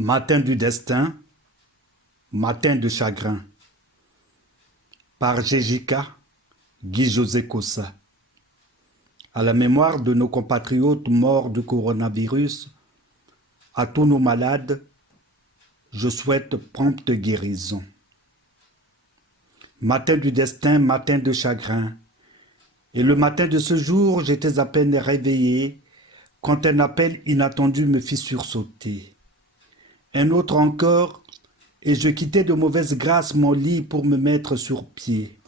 Matin du destin, matin de chagrin. Par Jejika, Guy-José Kossa. À la mémoire de nos compatriotes morts du coronavirus, à tous nos malades, je souhaite prompte guérison. Matin du destin, matin de chagrin. Et le matin de ce jour, j'étais à peine réveillé quand un appel inattendu me fit sursauter. Un autre encore, et je quittais de mauvaise grâce mon lit pour me mettre sur pied.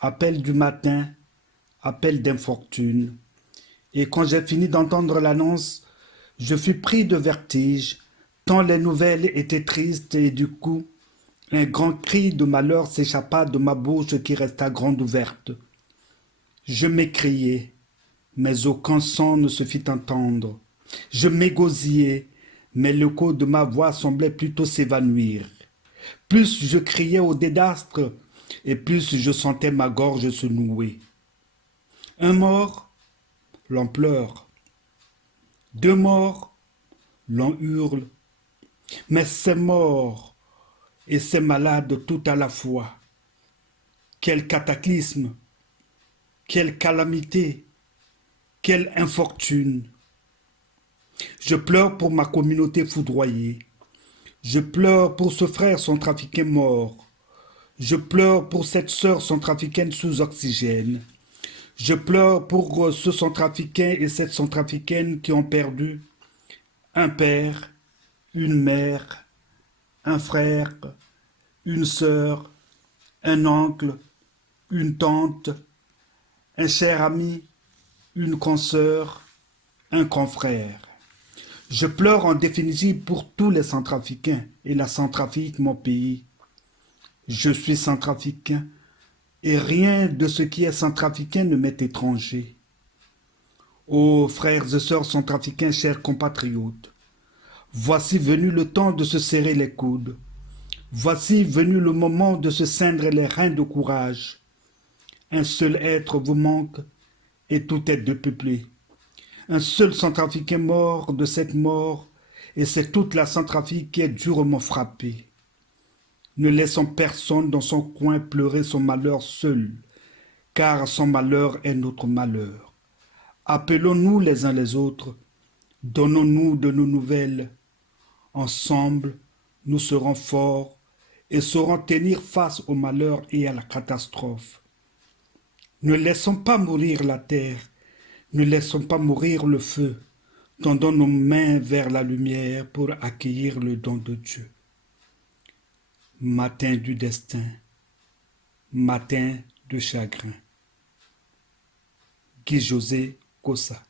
Appel du matin, appel d'infortune. Et quand j'ai fini d'entendre l'annonce, je fus pris de vertige, tant les nouvelles étaient tristes et du coup, un grand cri de malheur s'échappa de ma bouche qui resta grande ouverte. Je m'écriai, mais aucun son ne se fit entendre. Je m'égosillai, mais l'écho de ma voix semblait plutôt s'évanouir. Plus je criais au désastre, et plus je sentais ma gorge se nouer. Un mort, l'on pleure. Deux morts, l'on hurle. Mais c'est mort et c'est malade tout à la fois. Quel cataclysme, quelle calamité, quelle infortune. Je pleure pour ma communauté foudroyée. Je pleure pour ce frère centrafricain mort. Je pleure pour cette sœur centrafricaine sous oxygène. Je pleure pour ce centrafricain et cette centrafricaine qui ont perdu un père, une mère, un frère, une sœur, un oncle, une tante, un cher ami, une consoeur, un confrère. Je pleure en définitive pour tous les Centrafricains et la Centrafrique, mon pays. Je suis centrafricain et rien de ce qui est centrafricain ne m'est étranger. Ô frères et sœurs centrafricains, chers compatriotes, voici venu le temps de se serrer les coudes. Voici venu le moment de se ceindre les reins de courage. Un seul être vous manque et tout est dépeuplé. Un seul centrafricain mort de cette mort, et c'est toute la Centrafrique qui est durement frappée. Ne laissons personne dans son coin pleurer son malheur seul, car son malheur est notre malheur. Appelons-nous les uns les autres, donnons-nous de nos nouvelles. Ensemble, nous serons forts et saurons tenir face au malheur et à la catastrophe. Ne laissons pas mourir la terre, ne laissons pas mourir le feu, tendons nos mains vers la lumière pour accueillir le don de Dieu. Matin du destin, matin de chagrin. Guy-José Kossa.